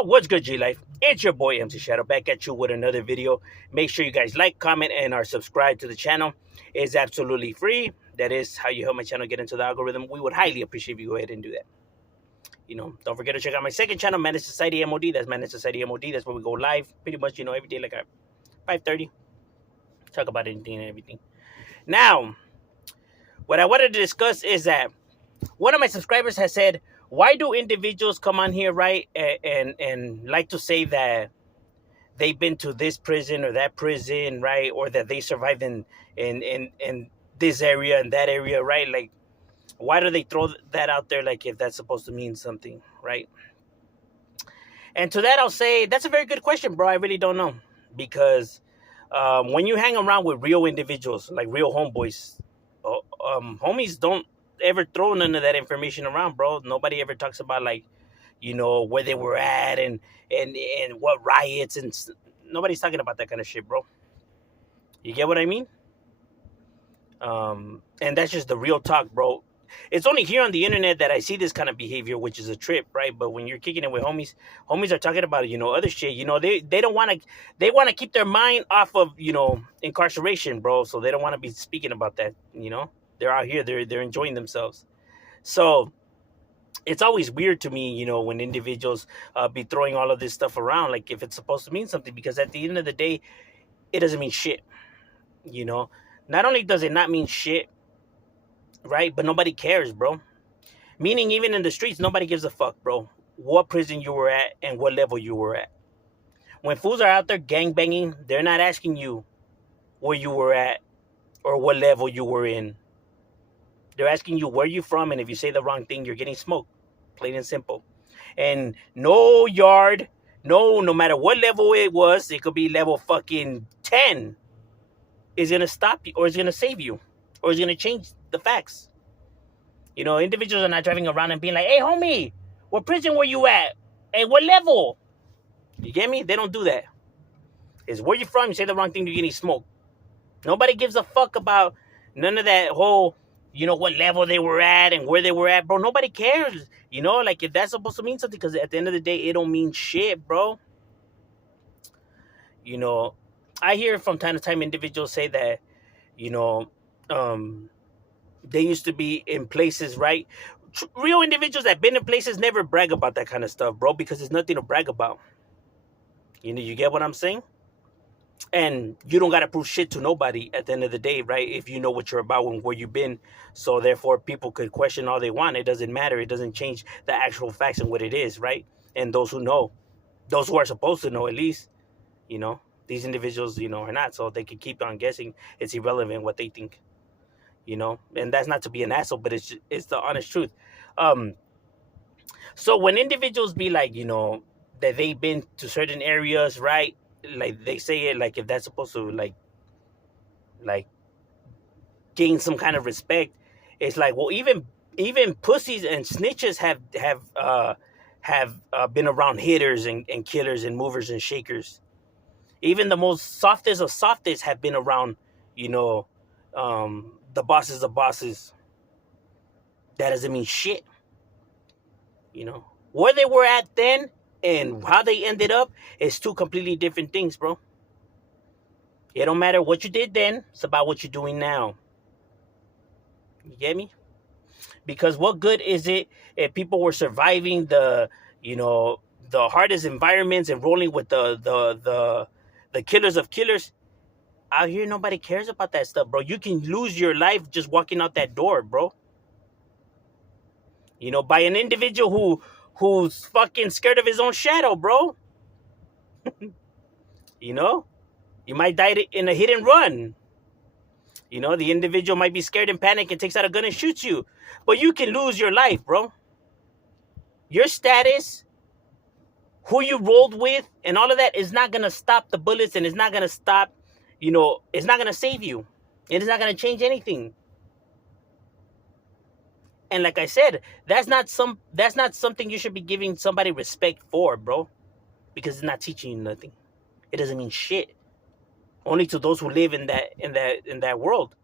y'all? What's good, G-Life? It's your boy, MC Shadow, back at you with another video. Make sure you guys like, comment, and are subscribed to the channel. It's absolutely free. That is how you help my channel get into the algorithm. We would highly appreciate if you go ahead and do that. Don't forget to check out my second channel, Managed Society M.O.D. That's Managed Society M.O.D. That's where we go live pretty much, every day like at 5:30. Talk about anything and everything. Now, what I wanted to discuss is that one of my subscribers has said, why do individuals come on here, right, and like to say that they've been to this prison or that prison, right, or that they survived in this area and that area, right? Like, why do they throw that out there, like if that's supposed to mean something, right? And to that, I'll say that's a very good question, bro. I really don't know, because when you hang around with real individuals, like real homeboys, homies don't ever throw none of that information around, bro. Nobody ever talks about, like, where they were at and what riots, and nobody's talking about that kind of shit, bro. You get what I mean? And that's just the real talk, bro. It's only here on the internet that I see this kind of behavior, which is a trip, right? But when you're kicking it with homies are talking about, other shit. They don't want to. They want to keep their mind off of, incarceration, bro. So they don't want to be speaking about that. They're out here. They're enjoying themselves. So it's always weird to me, when individuals be throwing all of this stuff around, like if it's supposed to mean something, because at the end of the day, it doesn't mean shit. Not only does it not mean shit, right, but nobody cares, bro. Meaning, even in the streets, nobody gives a fuck, bro, what prison you were at and what level you were at. When fools are out there gang banging, they're not asking you where you were at or what level you were in. They're asking you where you from, and if you say the wrong thing, you're getting smoked. Plain and simple. And no yard, no matter what level it was, it could be level fucking 10, is going to stop you, or is going to save you, or is going to change the facts. Individuals are not driving around and being like, hey, homie, what prison were you at? Hey, what level? You get me? They don't do that. It's where you from, you say the wrong thing, you're getting smoked. Nobody gives a fuck about none of that whole, what level they were at and where they were at, bro. Nobody cares. Like, if that's supposed to mean something, because at the end of the day, it don't mean shit, bro. I hear from time to time individuals say that, they used to be in places, right? Real individuals that been in places never brag about that kind of stuff, bro, because there's nothing to brag about. You get what I'm saying? And you don't got to prove shit to nobody at the end of the day, right? If you know what you're about and where you've been. So therefore, people could question all they want. It doesn't matter. It doesn't change the actual facts and what it is, right? And those who know, those who are supposed to know at least, these individuals, are not. So they can keep on guessing. It's irrelevant what they think, and that's not to be an asshole, but it's the honest truth. So when individuals be like, that they've been to certain areas, right? Like they say it, like if that's supposed to like gain some kind of respect, it's like, well, even pussies and snitches have been around hitters and killers and movers and shakers. Even the most softest of softies have been around, the bosses of bosses. That doesn't mean shit. Where they were at then and how they ended up is two completely different things, bro. It don't matter what you did then. It's about what you're doing now. You get me? Because what good is it if people were surviving the hardest environments and rolling with the killers of killers? Out here, nobody cares about that stuff, bro. You can lose your life just walking out that door, bro. By an individual who's fucking scared of his own shadow, bro. You might die in a hit and run. The individual might be scared and panic and takes out a gun and shoots you. But you can lose your life, bro. Your status, who you rolled with, and all of that is not going to stop the bullets, and it's not going to stop, it's not going to save you. It is not going to change anything. And like I said, that's not something you should be giving somebody respect for, bro. Because it's not teaching you nothing. It doesn't mean shit. Only to those who live in that world.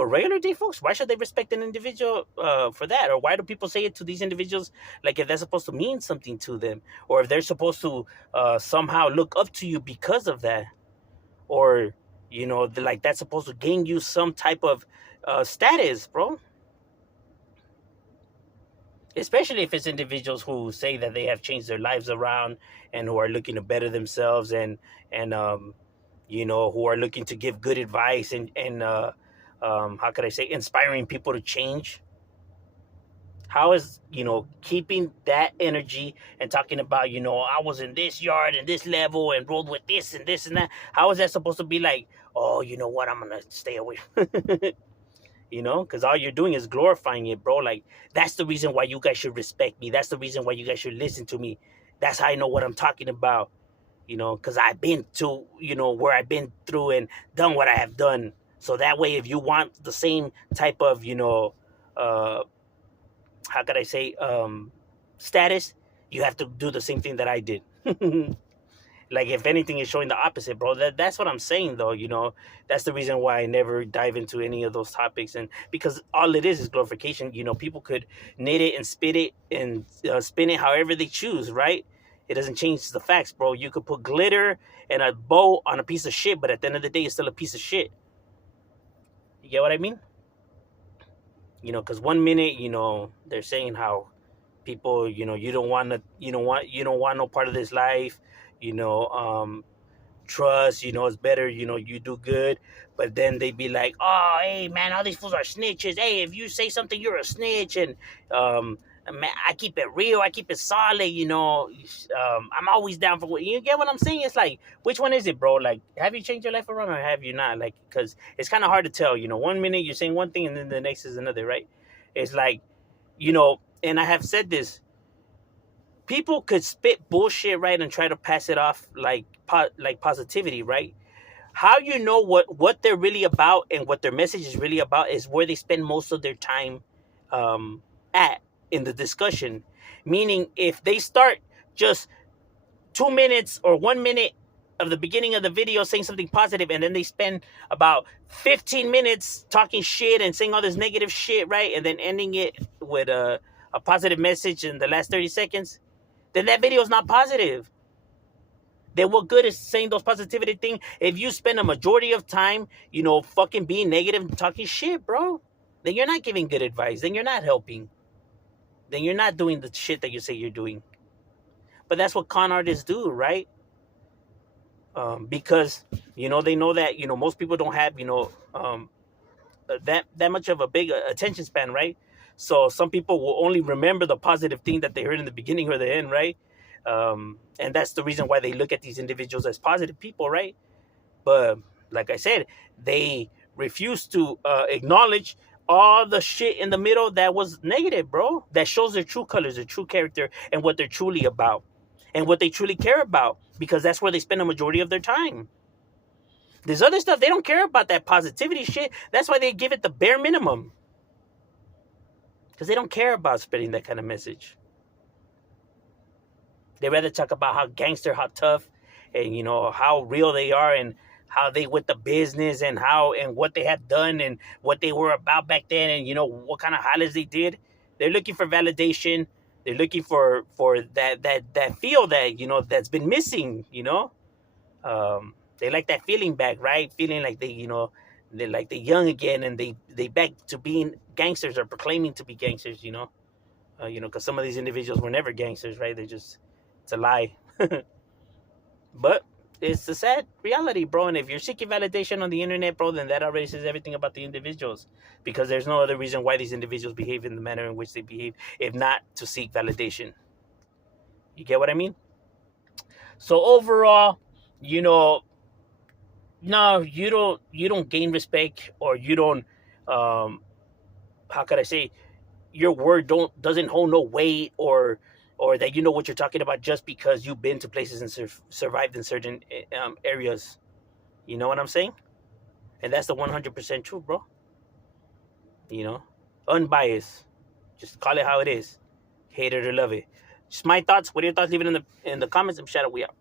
But regular day folks, why should they respect an individual for that? Or why do people say it to these individuals like if that's supposed to mean something to them? Or if they're supposed to somehow look up to you because of that? Or, like that's supposed to gain you some type of status, bro? Especially if it's individuals who say that they have changed their lives around and who are looking to better themselves and who are looking to give good advice and how could I say, inspiring people to change. How is, keeping that energy and talking about, I was in this yard and this level and rolled with this and this and that. How is that supposed to be like, oh, you know what, I'm going to stay away? Because all you're doing is glorifying it, bro. Like, that's the reason why you guys should respect me. That's the reason why you guys should listen to me. That's how I know what I'm talking about, because I've been to, where I've been through and done what I have done. So that way, if you want the same type of, how could I say, status, you have to do the same thing that I did. Like, if anything is showing the opposite, bro. That's what I'm saying, though. That's the reason why I never dive into any of those topics, and because all it is glorification. People could knit it and spit it and spin it however they choose, right? It doesn't change the facts, bro. You could put glitter and a bow on a piece of shit, but at the end of the day, it's still a piece of shit. You get what I mean? Because 1 minute, they're saying how people, you don't want to, you don't want no part of this life, you know, trust, it's better, you do good. But then they be like, oh, hey, man, all these fools are snitches. Hey, if you say something, you're a snitch. And man, I keep it real. I keep it solid, I'm always down for what, you get what I'm saying? It's like, which one is it, bro? Like, have you changed your life around or have you not? Like, because it's kind of hard to tell, 1 minute you're saying one thing and then the next is another, right? It's like, and I have said this, people could spit bullshit, right, and try to pass it off like positivity, right? How what they're really about and what their message is really about is where they spend most of their time at in the discussion. Meaning, if they start just 2 minutes or 1 minute of the beginning of the video saying something positive, and then they spend about 15 minutes talking shit and saying all this negative shit, right, and then ending it with a positive message in the last 30 seconds, then that video is not positive. Then what good is saying those positivity things if you spend a majority of time, fucking being negative and talking shit, bro? Then you're not giving good advice. Then you're not helping. Then you're not doing the shit that you say you're doing. But that's what con artists do, right? Because, they know that, most people don't have, that much of a big attention span, right? So some people will only remember the positive thing that they heard in the beginning or the end, right? And that's the reason why they look at these individuals as positive people, right? But like I said, they refuse to acknowledge all the shit in the middle that was negative, bro. That shows their true colors, their true character, and what they're truly about, and what they truly care about, because that's where they spend a majority of their time. This other stuff, they don't care about that positivity shit. That's why they give it the bare minimum, because they don't care about spreading that kind of message. They rather talk about how gangster, how tough, and how real they are, and how they with the business, and how and what they have done, and what they were about back then, and what kind of highlights they did. They're looking for validation. They're looking for that feel that that's been missing. They like that feeling back, right? Feeling like they're like they're young again, and they back to being gangsters or proclaiming to be gangsters. Because some of these individuals were never gangsters, right? It's a lie. But it's a sad reality, bro. And if you're seeking validation on the internet, bro, then that already says everything about the individuals, because there's no other reason why these individuals behave in the manner in which they behave, if not to seek validation. You get what I mean? So overall, no, you don't gain respect, or you don't, how could I say, your word doesn't hold no weight, or that you know what you're talking about just because you've been to places and survived in certain areas. You know what I'm saying? And that's the 100% truth, bro. Unbiased. Just call it how it is. Hate it or love it. Just my thoughts. What are your thoughts? Leave it in the comments. And shout out. We out.